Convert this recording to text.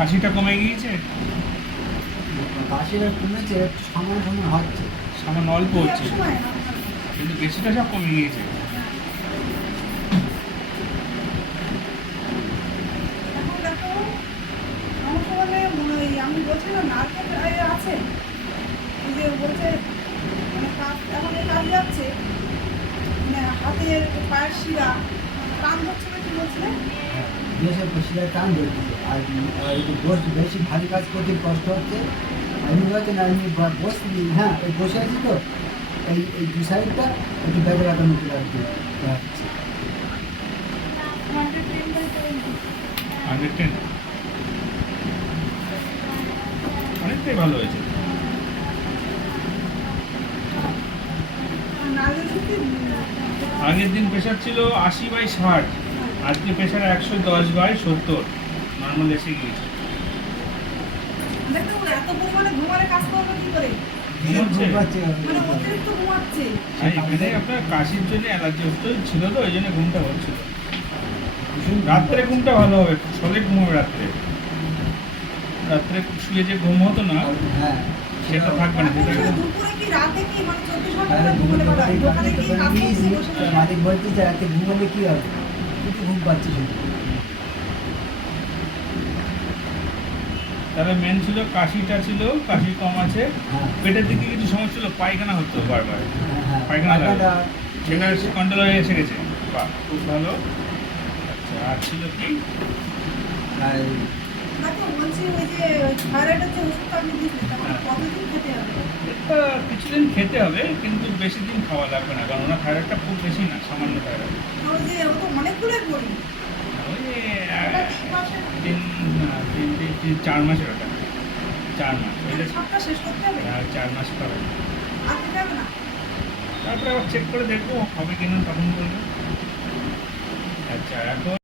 কাশিটা কমে গিয়েছে? কাশিটা কমেছে, সামান্য সামান্য হচ্ছে। সামান্য অল্প হচ্ছে, কিন্তু বেশিটা সব কমে গিয়েছে। আমি বলছিলাম নারকেল আছে, এই যে বলছে মানে এখন এই কাজ যাচ্ছে, মানে হাতের পায়ের শিরা টান ধরছে না, কি বলছিলেন? দেশের শিরায় টান ধরতেছে, আর একটু বেশি ভারী কাজ করতে কষ্ট হচ্ছে। এমনি হচ্ছে না, এমনি বসলি, হ্যাঁ এই বসে আছি তো, এই দু সাইডটা একটু ব্যাগে লাগানো আর কি হচ্ছে। 110 অনেকটাই ভালো হয়েছে। আগের দিন প্রেশার ছিল 80/60, আজকে প্রেশার 110/70, নর্মাল এসে গিয়েছে। দেখুন এত পরিমাণে ঘুমালে কাজ করবে কি করে? ঘুমাচ্ছে। মানে অতিরিক্ত ঘুমাচ্ছে। আর এখানে আপনার কাশির জন্য অ্যালার্জি ছিল তো, ওই জন্য ঘুমটা হচ্ছিল। রাত্রে ঘুমটা ভালো হবে, সলিড ঘুমাবে রাত্রে। রাত্রে শুয়ে যে ঘুম হতো না, হ্যাঁ সেটা থাকবে না। দুপুরে কি রাতে কি মানে 24 ঘন্টা ধরে ঘুমালে পারে? দোকানে কি কাজ করতে বসে বসে? মালিক বলছে যে রাতে ঘুমালে কি হবে, কিন্তু ঘুম পাচ্ছি শুধু। তাহলে মেন ছিল কাশিটা ছিল, কাশি কম আছে। হ্যাঁ। পেটের দিকে কিছু সমস্যা ছিল, পায়খানা হতো বারবার, হ্যাঁ, পায়খানা লাগে। পায়খানাটা সেটা কন্ট্রোল হয়ে এসে গেছে। বাহ, খুব ভালো। আচ্ছা, আর ছিল কি? আর দেখো বলছি ওই যে থাইরয়েডের যে ওষুধটা আপনি দিয়েছেন তখন কতদিন খেতে হবে? এটা কিছুদিন খেতে হবে, কিন্তু বেশি দিন খাওয়া লাগবে না, কারণ ওনার থাইরয়েডটা খুব বেশি না, সামান্য থাইরয়েড। ধরো যে ও তো অনেকগুলোই বলি। ওই ওটা 3 মাসের 4 মাসের, ওটা 4 মাস। ওইটা সবটা শেষ করতে হবে? 4 মাস খাবে। আর খেতে হবে না? তারপরে আবার চেক করে দেখবো হবে কিনা, তখন বলবো। আচ্ছা, এখন